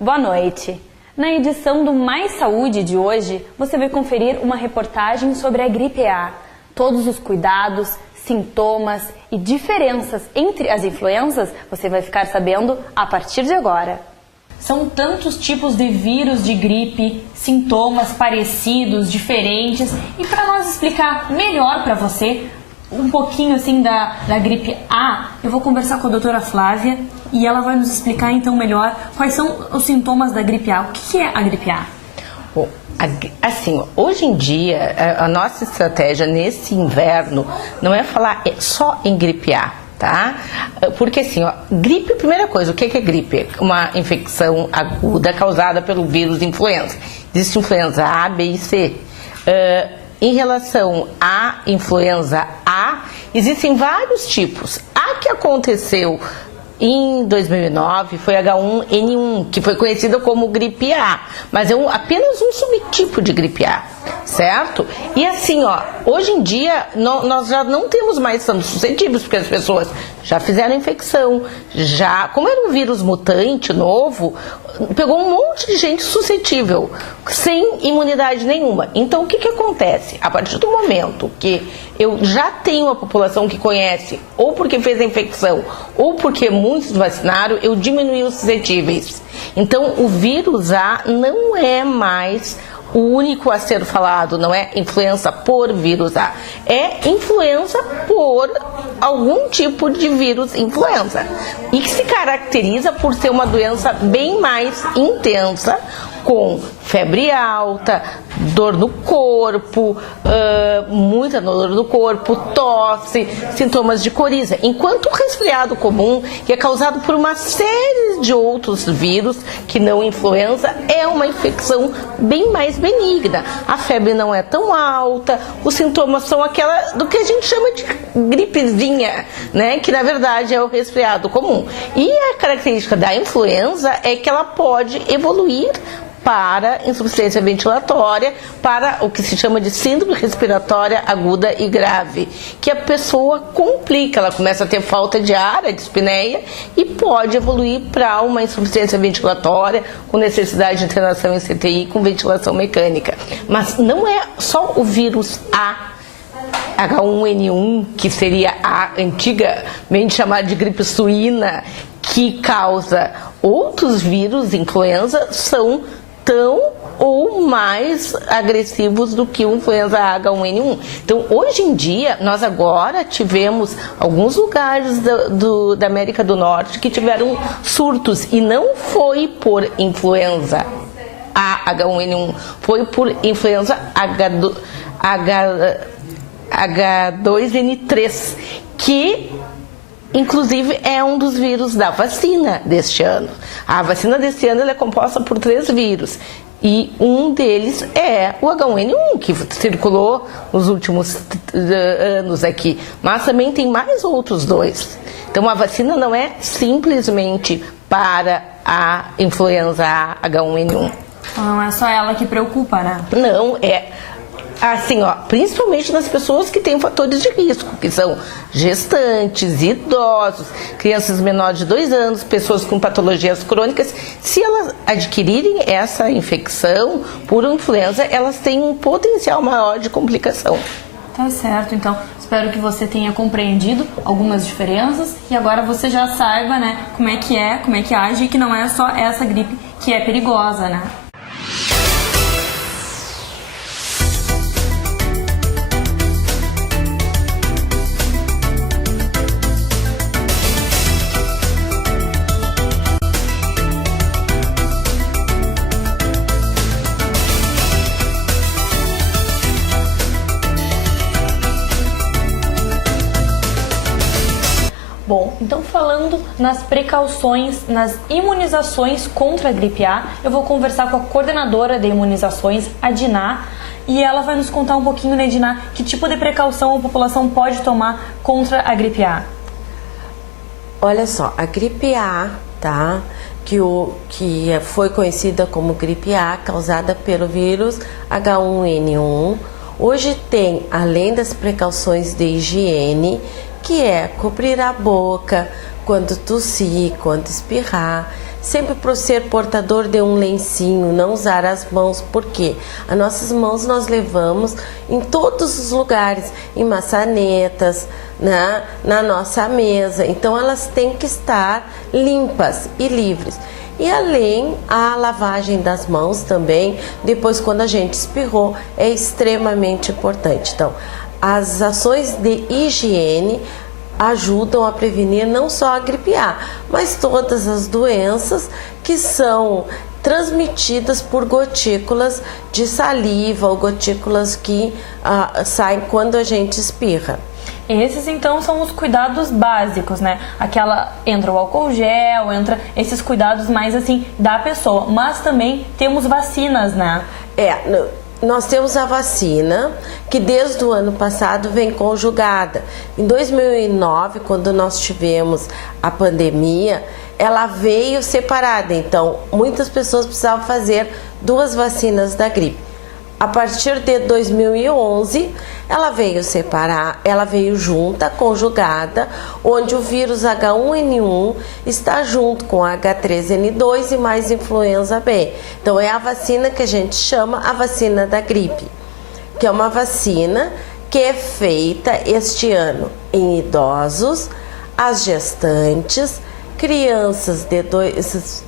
Boa noite! Na edição do Mais Saúde de hoje, você vai conferir uma reportagem sobre a gripe A, todos os cuidados, sintomas e diferenças entre as influenzas você vai ficar sabendo a partir de agora. São tantos tipos de vírus de gripe, sintomas parecidos, diferentes, e para nós explicar melhor para você um pouquinho assim da gripe A, eu vou conversar com a doutora Flávia e ela vai nos explicar então melhor quais são os sintomas da gripe A. O que é a gripe A? Bom, assim, hoje em dia, a nossa estratégia nesse inverno não é falar só em gripe A, tá? Porque assim, gripe, primeira coisa, o que é gripe? Uma infecção aguda causada pelo vírus influenza. Existe influenza A, B e C. Em relação à influenza A, existem vários tipos. A que aconteceu em 2009 foi H1N1, que foi conhecida como gripe A, mas é apenas um subtipo de gripe A, certo? E assim, hoje em dia nós já não temos mais tantos suscetíveis, porque as pessoas já fizeram infecção, como era um vírus mutante novo, pegou um monte de gente suscetível, sem imunidade nenhuma. Então o que acontece? A partir do momento que eu já tenho a população que conhece, ou porque fez a infecção, ou porque muitos vacinaram, eu diminui os suscetíveis. Então o vírus A não é mais o único a ser falado, não é influenza por vírus A, é influenza por algum tipo de vírus influenza. E que se caracteriza por ser uma doença bem mais intensa, com febre alta, dor no corpo, muita dor no corpo, tosse, sintomas de coriza. Enquanto o resfriado comum, que é causado por uma série de outros vírus, que não influenza, é uma infecção bem mais benigna. A febre não é tão alta, os sintomas são aquela do que a gente chama de gripezinha, né? Que na verdade é o resfriado comum. E a característica da influenza é que ela pode evoluir para insuficiência ventilatória, para o que se chama de síndrome respiratória aguda e grave, que a pessoa complica, ela começa a ter falta de ar, a dispneia, e pode evoluir para uma insuficiência ventilatória, com necessidade de internação em CTI com ventilação mecânica. Mas não é só o vírus A, H1N1, que seria a antigamente chamada de gripe suína, que causa outros vírus, influenza, são tão ou mais agressivos do que o influenza H1N1. Então, hoje em dia, nós agora tivemos alguns lugares da América do Norte que tiveram surtos, e não foi por influenza H1N1, foi por influenza H2N3, que inclusive é um dos vírus da vacina deste ano. A vacina deste ano ela é composta por 3 vírus. E um deles é o H1N1, que circulou nos últimos anos aqui. Mas também tem mais outros 2. Então a vacina não é simplesmente para a influenza H1N1. Não é só ela que preocupa, né? Não, assim, principalmente nas pessoas que têm fatores de risco, que são gestantes, idosos, crianças menores de 2 anos, pessoas com patologias crônicas. Se elas adquirirem essa infecção por influenza, elas têm um potencial maior de complicação. Tá certo, então espero que você tenha compreendido algumas diferenças e agora você já saiba, né, como é que age, e que não é só essa gripe que é perigosa, né? Bom, então falando nas precauções, nas imunizações contra a gripe A, eu vou conversar com a coordenadora de imunizações, a Diná, e ela vai nos contar um pouquinho, né, Diná, que tipo de precaução a população pode tomar contra a gripe A. Olha só, a gripe A, tá? Que foi conhecida como gripe A, causada pelo vírus H1N1, hoje tem, além das precauções de higiene, que é cobrir a boca quando tossir, quando espirrar, sempre ser portador de um lencinho, não usar as mãos, porque as nossas mãos nós levamos em todos os lugares, em maçanetas, na nossa mesa, então elas têm que estar limpas e livres. E além, a lavagem das mãos também, depois quando a gente espirrou, é extremamente importante. Então, as ações de higiene ajudam a prevenir não só a gripe A, mas todas as doenças que são transmitidas por gotículas de saliva ou gotículas que saem quando a gente espirra. Esses então são os cuidados básicos, né? Entra o álcool gel, entra esses cuidados mais assim da pessoa, mas também temos vacinas, né? Nós temos a vacina que desde o ano passado vem conjugada. Em 2009, quando nós tivemos a pandemia, ela veio separada. Então, muitas pessoas precisavam fazer 2 vacinas da gripe. A partir de 2011, ela veio junta, conjugada, onde o vírus H1N1 está junto com H3N2 e mais influenza B. Então é a vacina que a gente chama a vacina da gripe, que é uma vacina que é feita este ano em idosos, as gestantes, crianças de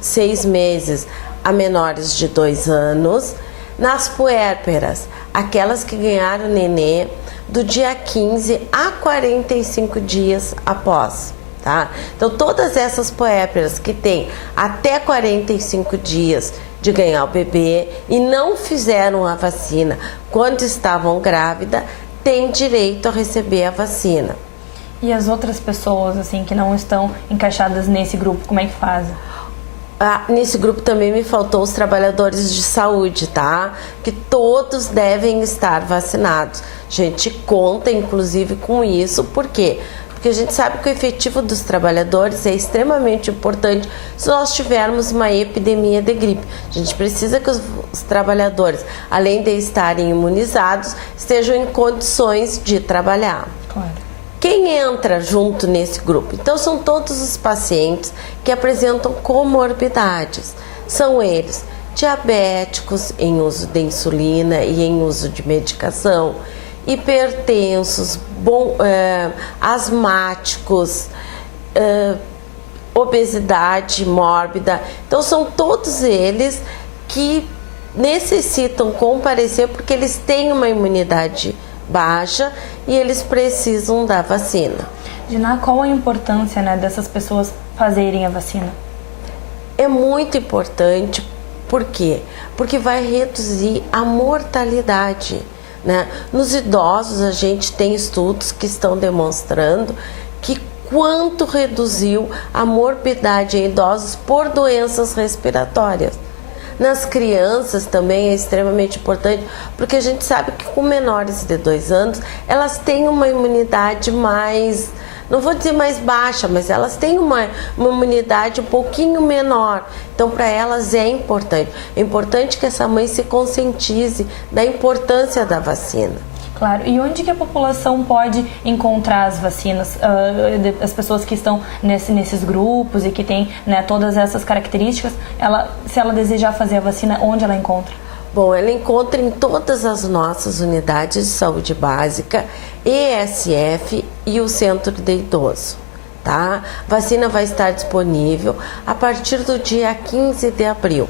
6 meses a menores de 2 anos, nas puérperas, aquelas que ganharam nenê do dia 15 a 45 dias após, tá? Então, todas essas puérperas que têm até 45 dias de ganhar o bebê e não fizeram a vacina quando estavam grávidas, têm direito a receber a vacina. E as outras pessoas, assim, que não estão encaixadas nesse grupo, como é que fazem? Nesse grupo também me faltou os trabalhadores de saúde, tá? Que todos devem estar vacinados. A gente conta, inclusive, com isso. Por quê? Porque a gente sabe que o efetivo dos trabalhadores é extremamente importante se nós tivermos uma epidemia de gripe. A gente precisa que os trabalhadores, além de estarem imunizados, estejam em condições de trabalhar. Claro. Quem entra junto nesse grupo? Então, são todos os pacientes que apresentam comorbidades. São eles diabéticos em uso de insulina e em uso de medicação, hipertensos, asmáticos, obesidade mórbida. Então, são todos eles que necessitam comparecer porque eles têm uma imunidade baixa e eles precisam da vacina. Diná, qual a importância, né, dessas pessoas fazerem a vacina? É muito importante, por quê? Porque vai reduzir a mortalidade, né? Nos idosos, a gente tem estudos que estão demonstrando que quanto reduziu a morbidade em idosos por doenças respiratórias. Nas crianças também é extremamente importante, porque a gente sabe que com menores de 2 anos, elas têm uma imunidade mais, não vou dizer mais baixa, mas elas têm uma imunidade um pouquinho menor. Então, para elas é importante que essa mãe se conscientize da importância da vacina. Claro. E onde que a população pode encontrar as vacinas? As pessoas que estão nesses grupos e que têm, né, todas essas características, se ela desejar fazer a vacina, onde ela encontra? Bom, ela encontra em todas as nossas unidades de saúde básica, ESF e o Centro de Idoso, tá? A vacina vai estar disponível a partir do dia 15 de abril.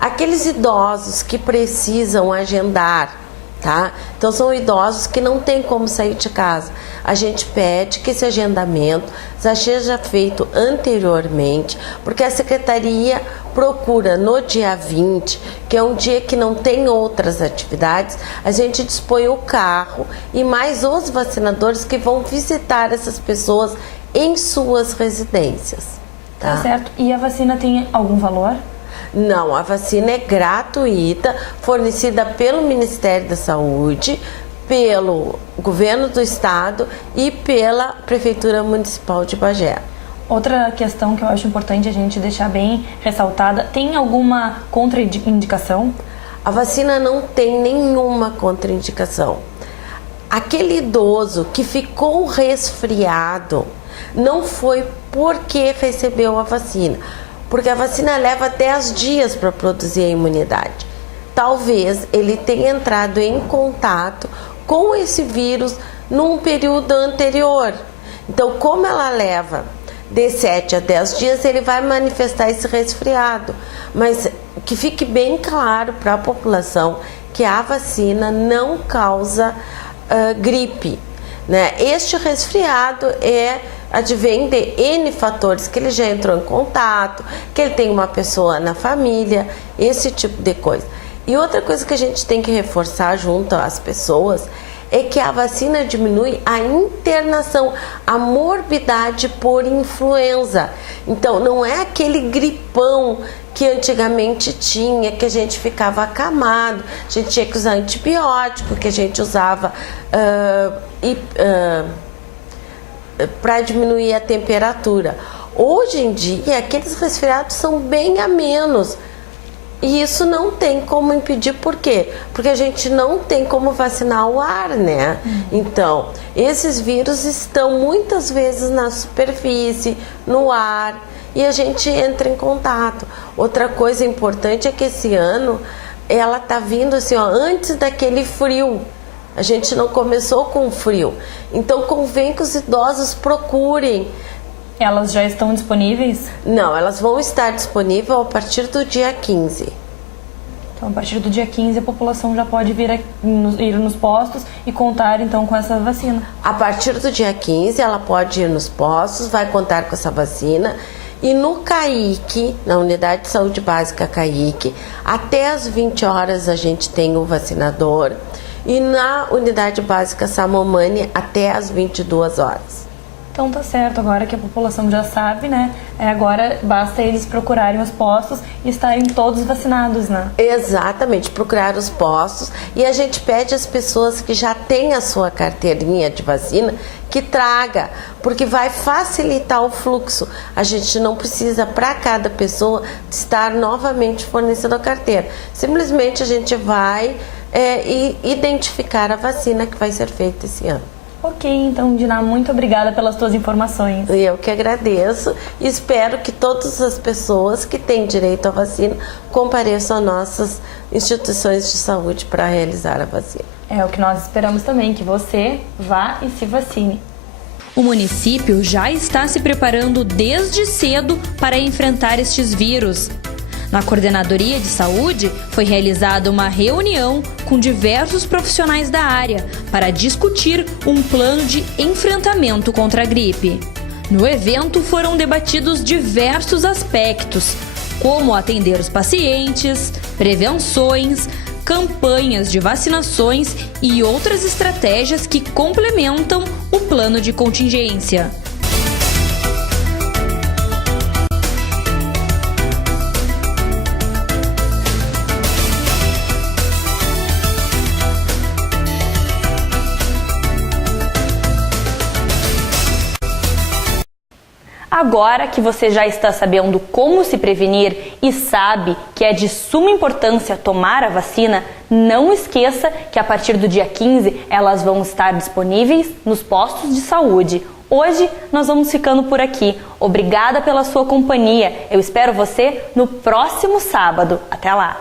Aqueles idosos que precisam agendar, tá? Então, são idosos que não têm como sair de casa. A gente pede que esse agendamento já seja feito anteriormente, porque a Secretaria procura no dia 20, que é um dia que não tem outras atividades, a gente dispõe o carro e mais os vacinadores que vão visitar essas pessoas em suas residências. Tá certo. E a vacina tem algum valor? Não, a vacina é gratuita, fornecida pelo Ministério da Saúde, pelo Governo do Estado e pela Prefeitura Municipal de Bagé. Outra questão que eu acho importante a gente deixar bem ressaltada, tem alguma contraindicação? A vacina não tem nenhuma contraindicação. Aquele idoso que ficou resfriado não foi porque recebeu a vacina, porque a vacina leva 10 dias para produzir a imunidade. Talvez ele tenha entrado em contato com esse vírus num período anterior. Então, como ela leva de 7 a 10 dias, ele vai manifestar esse resfriado. Mas que fique bem claro para a população que a vacina não causa gripe, né? Este resfriado advém de N fatores, que ele já entrou em contato, que ele tem uma pessoa na família, esse tipo de coisa. E outra coisa que a gente tem que reforçar junto às pessoas é que a vacina diminui a internação, a morbidade por influenza. Então, não é aquele gripão que antigamente tinha, que a gente ficava acamado, a gente tinha que usar antibiótico, que a gente usava para diminuir a temperatura. Hoje em dia, aqueles resfriados são bem a menos. E isso não tem como impedir, por quê? Porque a gente não tem como vacinar o ar, né? Então, esses vírus estão muitas vezes na superfície, no ar, e a gente entra em contato. Outra coisa importante é que esse ano, ela tá vindo assim, ó, antes daquele frio. A gente não começou com frio. Então, convém que os idosos procurem. Elas já estão disponíveis? Não, elas vão estar disponíveis a partir do dia 15. Então, a partir do dia 15, a população já pode ir nos postos e contar, então, com essa vacina. A partir do dia 15, ela pode ir nos postos, vai contar com essa vacina. E no CAIC, na Unidade de Saúde Básica CAIC, até às 20 horas a gente tem o vacinador. E na Unidade Básica Samomani, até às 22 horas. Então tá certo, agora que a população já sabe, né? Agora basta eles procurarem os postos e estarem todos vacinados, né? Exatamente, procurar os postos. E a gente pede às pessoas que já têm a sua carteirinha de vacina que traga, porque vai facilitar o fluxo. A gente não precisa, para cada pessoa, estar novamente fornecendo a carteira. Simplesmente a gente vai identificar a vacina que vai ser feita esse ano. Ok, então, Diná, muito obrigada pelas tuas informações. Eu que agradeço e espero que todas as pessoas que têm direito à vacina compareçam às nossas instituições de saúde para realizar a vacina. É o que nós esperamos também, que você vá e se vacine. O município já está se preparando desde cedo para enfrentar estes vírus. Na Coordenadoria de Saúde, foi realizada uma reunião com diversos profissionais da área para discutir um plano de enfrentamento contra a gripe. No evento foram debatidos diversos aspectos, como atender os pacientes, prevenções, campanhas de vacinações e outras estratégias que complementam o plano de contingência. Agora que você já está sabendo como se prevenir e sabe que é de suma importância tomar a vacina, não esqueça que a partir do dia 15 elas vão estar disponíveis nos postos de saúde. Hoje nós vamos ficando por aqui. Obrigada pela sua companhia. Eu espero você no próximo sábado. Até lá!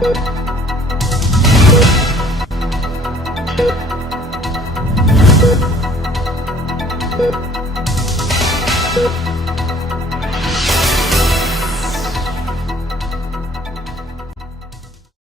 Thank you.